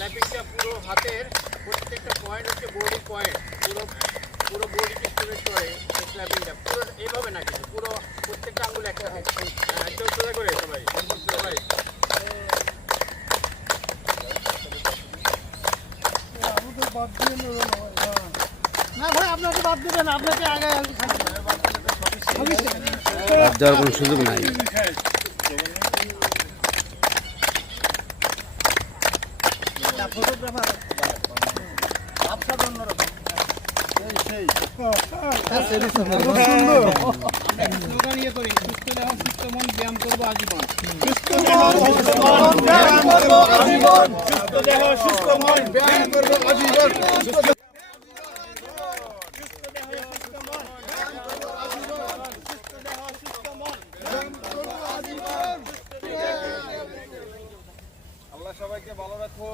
স্ল্যাপিংটা পুরো হাতের প্রত্যেকটা পয়েন্ট হচ্ছে বডি পয়েন্ট, পুরো বডিকে স্টিমুলেট করে স্ল্যাপিংটা পুরো এইভাবে না, কিন্তু পুরো প্রত্যেকটা আঙ্গুল একসাথে একদম সোজা করে সবাই একদম সবাই। না ভাই আপনাকে বাদ দেবেন, আপনাকে আগে বাদ দেওয়ার কোনো সুযোগ নাই। ফটোগ্রাফার অন্যরকম স্লোগান ইয়ে করি, সুস্থ দেহ সুস্থ মন, ব্যায়াম করবো আজীবন। সুস্থ দেহ সুস্থ মন, ব্যায়াম করবো আজীবন। সুস্থ দেহ সুস্থ মন, ব্যায়াম করবো আজীবন। আল্লাহ সবাইকে ভালো রাখো।